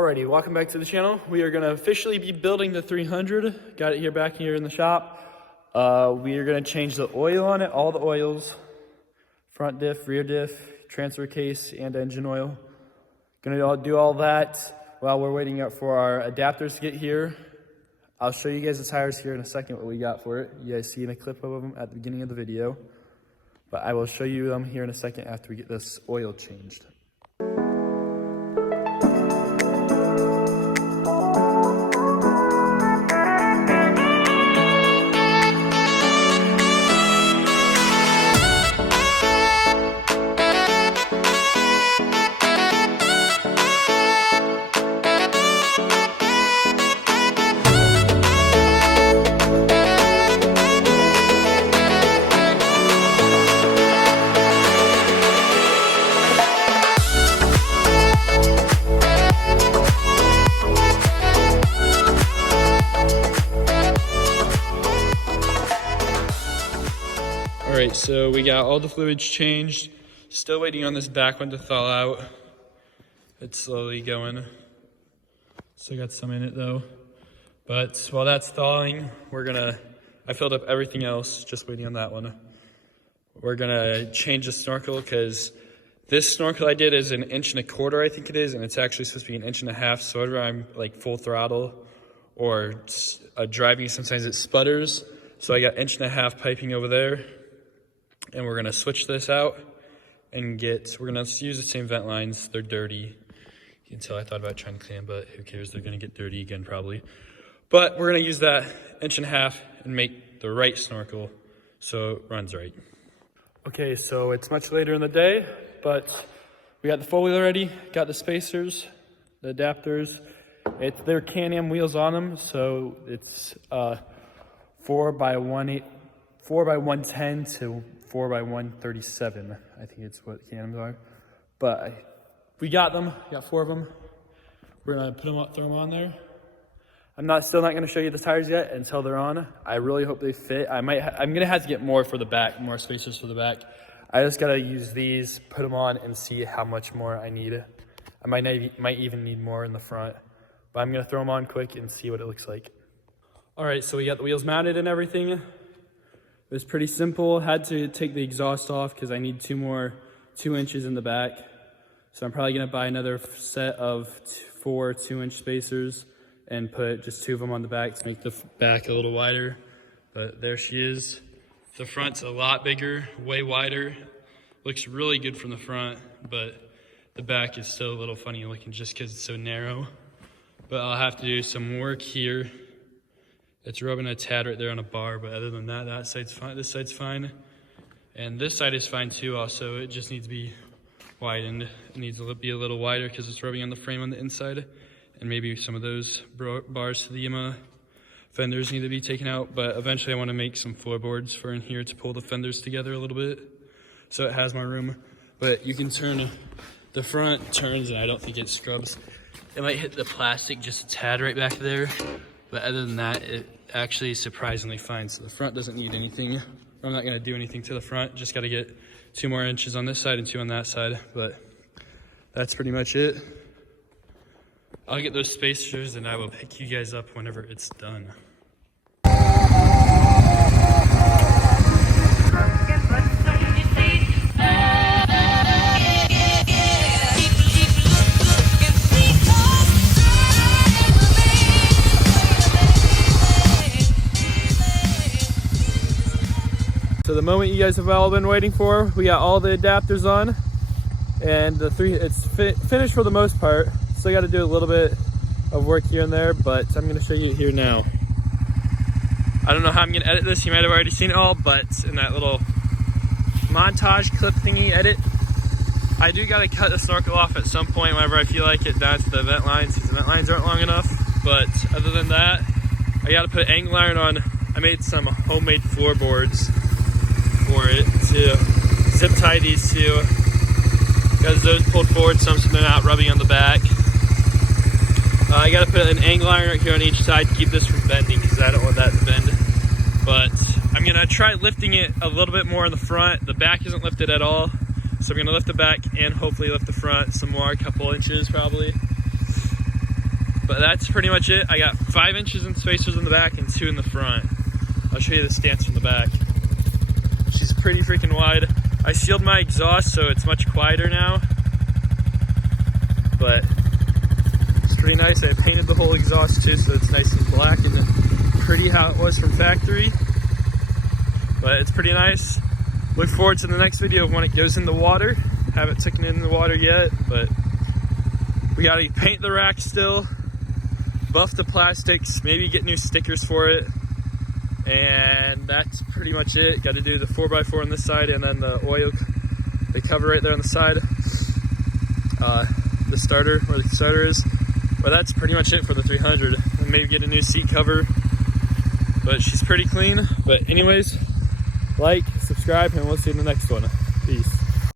Alrighty, welcome back to the channel. We are gonna officially be building the 300. Got it here back here in the shop. We are gonna change the oil on it, all the oils. Front diff, rear diff, transfer case, and engine oil. Gonna do all that while we're waiting up for our adapters to get here. I'll show you guys the tires here in a second, what we got for it. You guys see in a clip of them at the beginning of the video. But I will show you them here in a second after we get this oil changed. Alright, so we got all the fluids changed. Still waiting on this back one to thaw out. It's slowly going. Still got some in it though. But while that's thawing, I filled up everything else, just waiting on that one. We're gonna change the snorkel because this snorkel I did is 1.25 inches, I think it is, and it's actually supposed to be 1.5 inches. So whenever I'm like full throttle or driving, sometimes it sputters. So I got 1.5 inches piping over there. And we're gonna switch this out and we're gonna use the same vent lines. They're dirty. You can tell I thought about trying to clean them, but who cares? They're gonna get dirty again probably. But we're gonna use that 1.5 inches and make the right snorkel so it runs right. Okay, so it's much later in the day, but we got the four wheel ready, got the spacers, the adapters. They're Can-Am wheels on them, so it's 4x110 to 4x137, I think it's what Can-Ams are. But we got them, got 4 of them. We're gonna put them up, throw them on there. I'm still not gonna show you the tires yet until they're on. I really hope they fit. I'm gonna have to get more for the back, more spacers for the back. I just gotta use these, put them on, and see how much more I need. I might even need more in the front, but I'm gonna throw them on quick and see what it looks like. All right, so we got the wheels mounted and everything. It was pretty simple. Had to take the exhaust off because I need 2 inches in the back. So I'm probably gonna buy another set of 4 2-inch spacers and put just 2 of them on the back to make the back a little wider. But there she is. The front's a lot bigger, way wider. Looks really good from the front, but the back is still a little funny looking just because it's so narrow. But I'll have to do some work here. It's rubbing a tad right there on a bar, but other than that, that side's fine, this side's fine. And this side is fine too also. It just needs to be widened. It needs to be a little wider because it's rubbing on the frame on the inside. And maybe some of those bars to the fenders need to be taken out. But eventually I want to make some floorboards for in here to pull the fenders together a little bit. So it has more room. But you can turn, the front turns and I don't think it scrubs. It might hit the plastic just a tad right back there. But other than that, it actually is surprisingly fine. So the front doesn't need anything. I'm not gonna do anything to the front. Just gotta get 2 more inches on this side and 2 on that side. But that's pretty much it. I'll get those spacers and I will pick you guys up whenever it's done. So the moment you guys have all been waiting for, we got all the adapters on, and it's finished for the most part. Still got to do a little bit of work here and there, but I'm going to show you here now. I don't know how I'm going to edit this. You might have already seen it all, but in that little montage clip thingy edit, I do got to cut the snorkel off at some point whenever I feel like it down to the vent lines, because the vent lines aren't long enough. But other than that, I got to put angle iron on. I made some homemade floorboards for it to zip tie these two, because those pulled forward some so they're not rubbing on the back. I gotta put an angle iron right here on each side to keep this from bending because I don't want that to bend. But I'm gonna try lifting it a little bit more in the front. The back isn't lifted at all, so I'm gonna lift the back and hopefully lift the front some more, a couple inches probably. But that's pretty much it. I got 5 inches in spacers in the back and 2 in the front. I'll show you the stance from the back. She's pretty freaking wide. I sealed my exhaust so it's much quieter now. But it's pretty nice. I painted the whole exhaust too so it's nice and black and pretty how it was from factory. But it's pretty nice. Look forward to the next video when it goes in the water. Haven't taken it in the water yet, but we gotta paint the rack still, buff the plastics, maybe get new stickers for it, and that's pretty much it. Got to do the 4x4 on this side and then the oil, the cover right there on the side, the starter, where the starter is. But that's pretty much it for the 300. And maybe get a new seat cover, but she's pretty clean. But anyways, like, subscribe, and we'll see you in the next one. Peace.